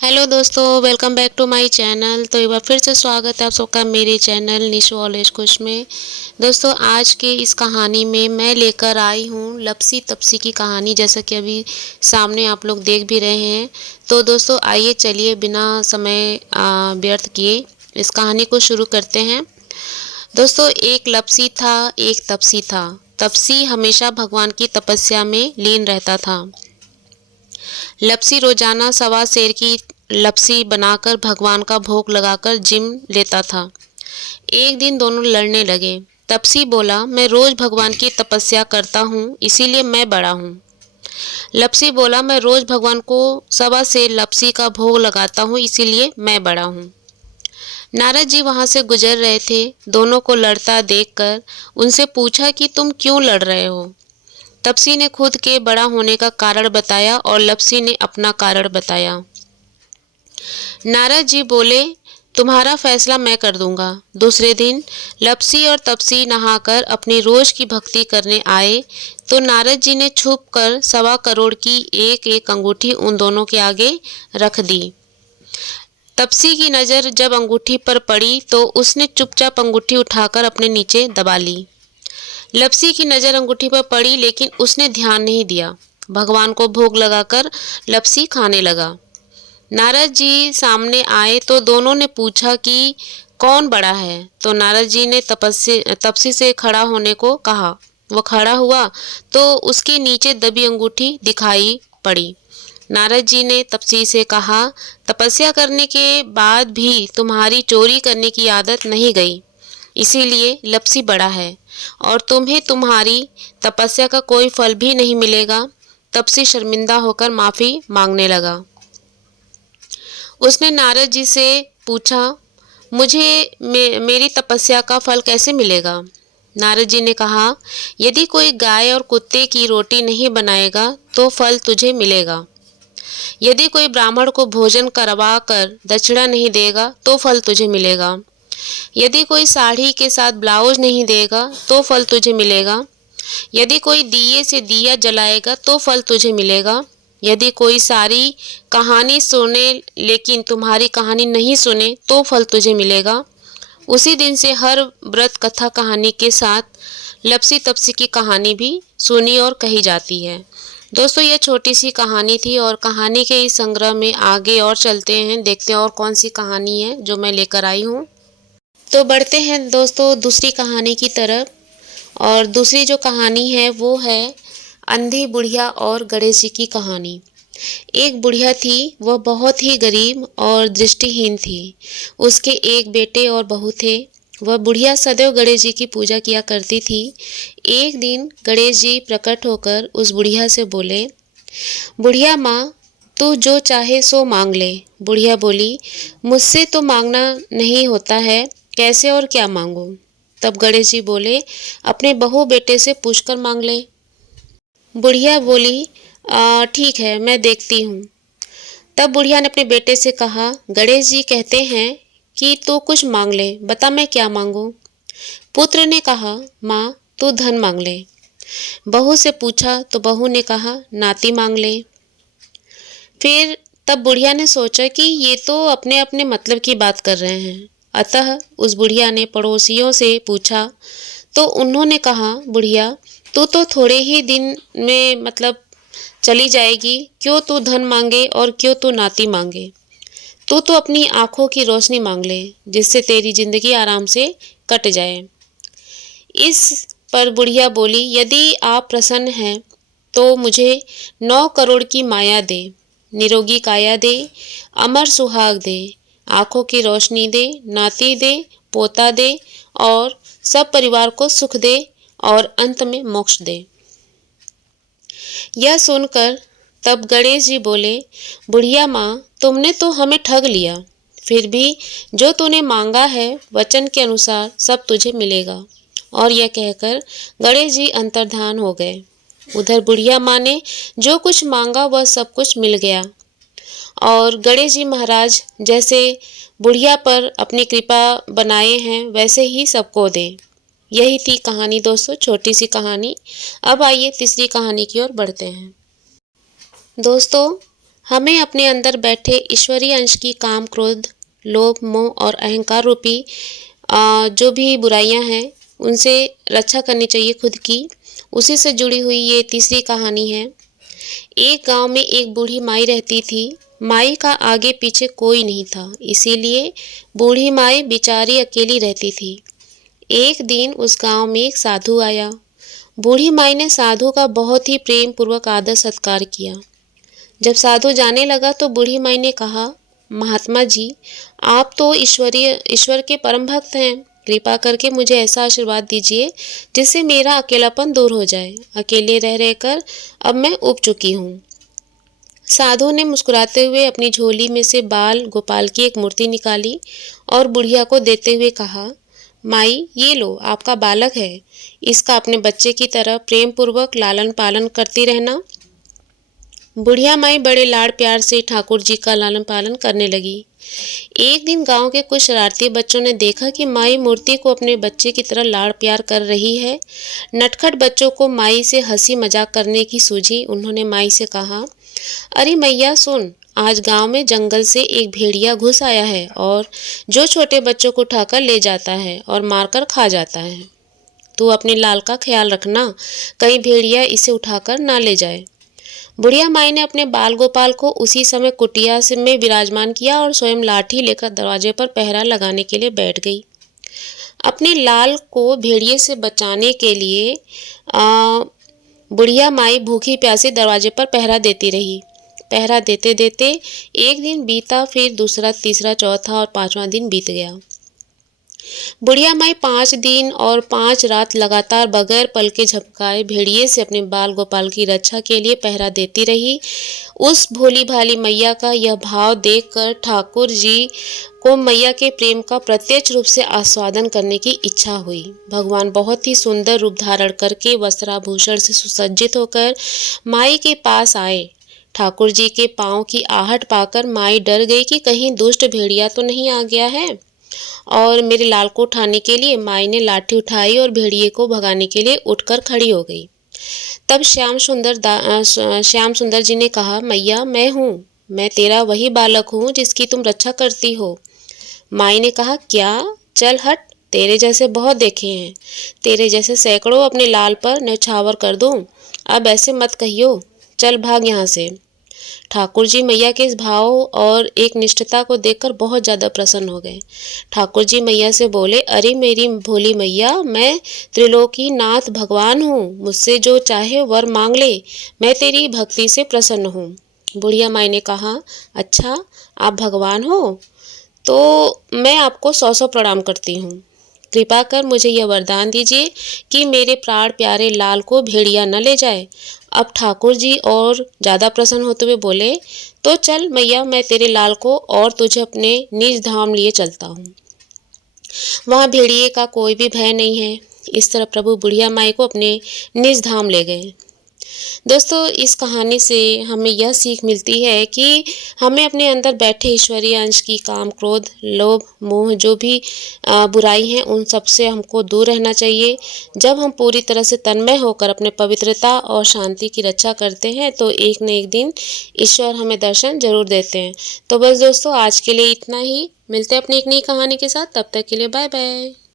Hello दोस्तों, welcome back to my channel. तो एक बार फिर से स्वागत है आप सबका मेरे चैनल निशु ऑलवेज खुश में। दोस्तों, आज के इस कहानी में मैं लेकर आई हूँ लपसी तपसी की कहानी, जैसा कि अभी सामने आप लोग देख भी रहे हैं। तो दोस्तों आइए चलिए बिना समय व्यर्थ किए इस कहानी को शुरू करते हैं। दोस्तों, एक लपसी था, एक तपसी था। तपसी हमेशा भगवान की तपस्या में लीन रहता था। लपसी रोजाना सवा सेर की लपसी बनाकर भगवान का भोग लगाकर जिम लेता था। एक दिन दोनों लड़ने लगे। तपसी बोला, मैं रोज भगवान की तपस्या करता हूँ, इसीलिए मैं बड़ा हूँ। लपसी बोला, मैं रोज भगवान को सवा सेर लपसी का भोग लगाता हूँ, इसीलिए मैं बड़ा हूँ। नारद जी वहां से गुजर रहे थे। दोनों को लड़ता देखकर उनसे पूछा कि तुम क्यों लड़ रहे हो। तपसी ने खुद के बड़ा होने का कारण बताया और लपसी ने अपना कारण बताया। नारद जी बोले, तुम्हारा फैसला मैं कर दूंगा। दूसरे दिन लपसी और तपसी नहाकर अपनी रोज की भक्ति करने आए तो नारद जी ने छुप कर 1.25 करोड़ की एक एक अंगूठी उन दोनों के आगे रख दी। तपसी की नज़र जब अंगूठी पर पड़ी तो उसने चुपचाप अंगूठी उठाकर अपने नीचे दबा ली। लपसी की नज़र अंगूठी पर पड़ी लेकिन उसने ध्यान नहीं दिया। भगवान को भोग लगाकर लपसी खाने लगा। नारद जी सामने आए तो दोनों ने पूछा कि कौन बड़ा है। तो नारद जी ने तपसी से खड़ा होने को कहा। वो खड़ा हुआ तो उसके नीचे दबी अंगूठी दिखाई पड़ी। नारद जी ने तपसी से कहा, तपस्या करने के बाद भी तुम्हारी चोरी करने की आदत नहीं गई, इसीलिए लपसी बड़ा है और तुम्हें तुम्हारी तपस्या का कोई फल भी नहीं मिलेगा। तपसी शर्मिंदा होकर माफी मांगने लगा। उसने नारद जी से पूछा, मुझे मेरी तपस्या का फल कैसे मिलेगा। नारद जी ने कहा, यदि कोई गाय और कुत्ते की रोटी नहीं बनाएगा तो फल तुझे मिलेगा। यदि कोई ब्राह्मण को भोजन करवा कर दक्षिणा नहीं देगा तो फल तुझे मिलेगा। यदि कोई साड़ी के साथ ब्लाउज नहीं देगा तो फल तुझे मिलेगा। यदि कोई दिए से दिया जलाएगा तो फल तुझे मिलेगा। यदि कोई सारी कहानी सुने लेकिन तुम्हारी कहानी नहीं सुने तो फल तुझे मिलेगा। उसी दिन से हर व्रत कथा कहानी के साथ लपसी तपसी की कहानी भी सुनी और कही जाती है। दोस्तों, यह छोटी सी कहानी थी और कहानी के इस संग्रह में आगे और चलते हैं, देखते हैं और कौन सी कहानी है जो मैं लेकर आई हूँ। तो बढ़ते हैं दोस्तों दूसरी कहानी की तरफ। और दूसरी जो कहानी है वो है अंधी बुढ़िया और गणेश जी की कहानी। एक बुढ़िया थी, वह बहुत ही गरीब और दृष्टिहीन थी। उसके एक बेटे और बहू थे। वह बुढ़िया सदैव गणेश जी की पूजा किया करती थी। एक दिन गणेश जी प्रकट होकर उस बुढ़िया से बोले, बुढ़िया माँ, तू जो चाहे सो मांग ले। बुढ़िया बोली, मुझसे तो मांगना नहीं होता है, कैसे और क्या मांगूं। तब गणेश जी बोले, अपने बहू बेटे से पूछकर मांग ले। बुढ़िया बोली, ठीक है, मैं देखती हूँ। तब बुढ़िया ने अपने बेटे से कहा, गणेश जी कहते हैं कि तू कुछ मांग ले, बता मैं क्या मांगूं। पुत्र ने कहा, माँ तू धन मांग ले। बहू से पूछा तो बहू ने कहा, नाती मांग ले। फिर तब बुढ़िया ने सोचा कि ये तो अपने अपने मतलब की बात कर रहे हैं। अतः उस बुढ़िया ने पड़ोसियों से पूछा तो उन्होंने कहा, बुढ़िया तू तो थोड़े ही दिन में चली जाएगी, क्यों तू धन मांगे और क्यों तू नाती मांगे। तू तो अपनी आंखों की रोशनी मांग ले, जिससे तेरी जिंदगी आराम से कट जाए। इस पर बुढ़िया बोली, यदि आप प्रसन्न हैं तो मुझे 9 करोड़ की माया दे, निरोगी काया दे, अमर सुहाग दे, आंखों की रोशनी दे, नाती दे, पोता दे और सब परिवार को सुख दे और अंत में मोक्ष दे। यह सुनकर तब गणेश जी बोले, बुढ़िया माँ, तुमने तो हमें ठग लिया। फिर भी जो तूने मांगा है वचन के अनुसार सब तुझे मिलेगा। और यह कहकर गणेश जी अंतर्धान हो गए। उधर बुढ़िया माँ ने जो कुछ मांगा वह सब कुछ मिल गया और गणेश जी महाराज जैसे बुढ़िया पर अपनी कृपा बनाए हैं वैसे ही सबको दें। यही थी कहानी दोस्तों, छोटी सी कहानी। अब आइए तीसरी कहानी की ओर बढ़ते हैं। दोस्तों, हमें अपने अंदर बैठे ईश्वरीय अंश की काम, क्रोध, लोभ, मोह और अहंकार रूपी जो भी बुराइयां हैं उनसे रक्षा करनी चाहिए खुद की। उसी से जुड़ी हुई ये तीसरी कहानी है। एक गांव में एक बूढ़ी माई रहती थी। माई का आगे पीछे कोई नहीं था, इसीलिए बूढ़ी माई बेचारी अकेली रहती थी। एक दिन उस गांव में एक साधु आया। बूढ़ी माई ने साधु का बहुत ही प्रेम पूर्वक आदर सत्कार किया। जब साधु जाने लगा तो बूढ़ी माई ने कहा, महात्मा जी, आप तो ईश्वर के परम भक्त हैं। कृपा करके मुझे ऐसा आशीर्वाद दीजिए जिससे मेरा अकेलापन दूर हो जाए। अकेले रह रहकर अब मैं ऊब चुकी हूँ। साधु ने मुस्कुराते हुए अपनी झोली में से बाल गोपाल की एक मूर्ति निकाली और बुढ़िया को देते हुए कहा, माई, ये लो, आपका बालक है। इसका अपने बच्चे की तरह प्रेम पूर्वक लालन पालन करती रहना। बुढ़िया माई बड़े लाड़ प्यार से ठाकुर जी का लालन पालन करने लगी। एक दिन गांव के कुछ शरारती बच्चों ने देखा कि माई मूर्ति को अपने बच्चे की तरह लाड़ प्यार कर रही है। नटखट बच्चों को माई से हंसी मजाक करने की सूझी। उन्होंने माई से कहा, अरे मैया सुन, आज गांव में जंगल से एक भेड़िया घुस आया है और जो छोटे बच्चों को उठाकर ले जाता है और मारकर खा जाता है। तू अपने लाल का ख्याल रखना, कहीं भेड़िया इसे उठाकर ना ले जाए। बुढ़िया माई ने अपने बाल गोपाल को उसी समय कुटिया से में विराजमान किया और स्वयं लाठी लेकर दरवाजे पर पहरा लगाने के लिए बैठ गई। अपने लाल को भेड़िए से बचाने के लिए बुढ़िया माई भूखी प्यासी दरवाजे पर पहरा देती रही। पहरा देते देते एक दिन बीता, फिर दूसरा, तीसरा, चौथा और पांचवा दिन बीत गया। बुढ़िया माई 5 दिन और 5 रात लगातार बगैर पल के झपकाए भेड़िए से अपने बाल गोपाल की रक्षा के लिए पहरा देती रही। उस भोली भाली मैया का यह भाव देखकर ठाकुर जी को मैया के प्रेम का प्रत्यक्ष रूप से आस्वादन करने की इच्छा हुई। भगवान बहुत ही सुंदर रूप धारण करके वस्त्राभूषण से सुसज्जित होकर माई के पास आए। ठाकुर जी के पांव की आहट पाकर माई डर गई कि कहीं दुष्ट भेड़िया तो नहीं आ गया है। और मेरे लाल को उठाने के लिए माई ने लाठी उठाई और भेड़िए को भगाने के लिए उठकर खड़ी हो गई। तब श्याम सुंदर जी ने कहा, मैया, मैं हूँ, मैं तेरा वही बालक हूँ जिसकी तुम रक्षा करती हो। माई ने कहा, क्या? चल हट, तेरे जैसे बहुत देखे हैं, तेरे जैसे सैकड़ों अपने लाल पर न्यौछावर कर दूं। अब ऐसे मत कहियो, चल भाग यहाँ से। ठाकुर जी मैया के इस भाव और एक निष्ठता को देखकर बहुत ज़्यादा प्रसन्न हो गए। ठाकुर जी मैया से बोले, अरे मेरी भोली मैया, मैं त्रिलोकी नाथ भगवान हूँ, मुझसे जो चाहे वर मांग ले, मैं तेरी भक्ति से प्रसन्न हूँ। बुढ़िया माई ने कहा, अच्छा, आप भगवान हो तो मैं आपको 100 प्रणाम करती हूँ। कृपा कर मुझे यह वरदान दीजिए कि मेरे प्राण प्यारे लाल को भेड़िया न ले जाए। अब ठाकुर जी और ज़्यादा प्रसन्न होते हुए बोले, तो चल मैया, मैं तेरे लाल को और तुझे अपने निज धाम लिए चलता हूँ। वहाँ भेड़िए का कोई भी भय नहीं है। इस तरह प्रभु बुढ़िया माई को अपने निज धाम ले गए। दोस्तों, इस कहानी से हमें यह सीख मिलती है कि हमें अपने अंदर बैठे ईश्वरीय अंश की काम, क्रोध, लोभ, मोह, जो भी बुराई हैं, उन सब से हमको दूर रहना चाहिए। जब हम पूरी तरह से तन्मय होकर अपने पवित्रता और शांति की रक्षा करते हैं तो एक न एक दिन ईश्वर हमें दर्शन जरूर देते हैं। तो बस दोस्तों, आज के लिए इतना ही। मिलते हैं अपनी एक नई कहानी के साथ। तब तक के लिए बाय बाय।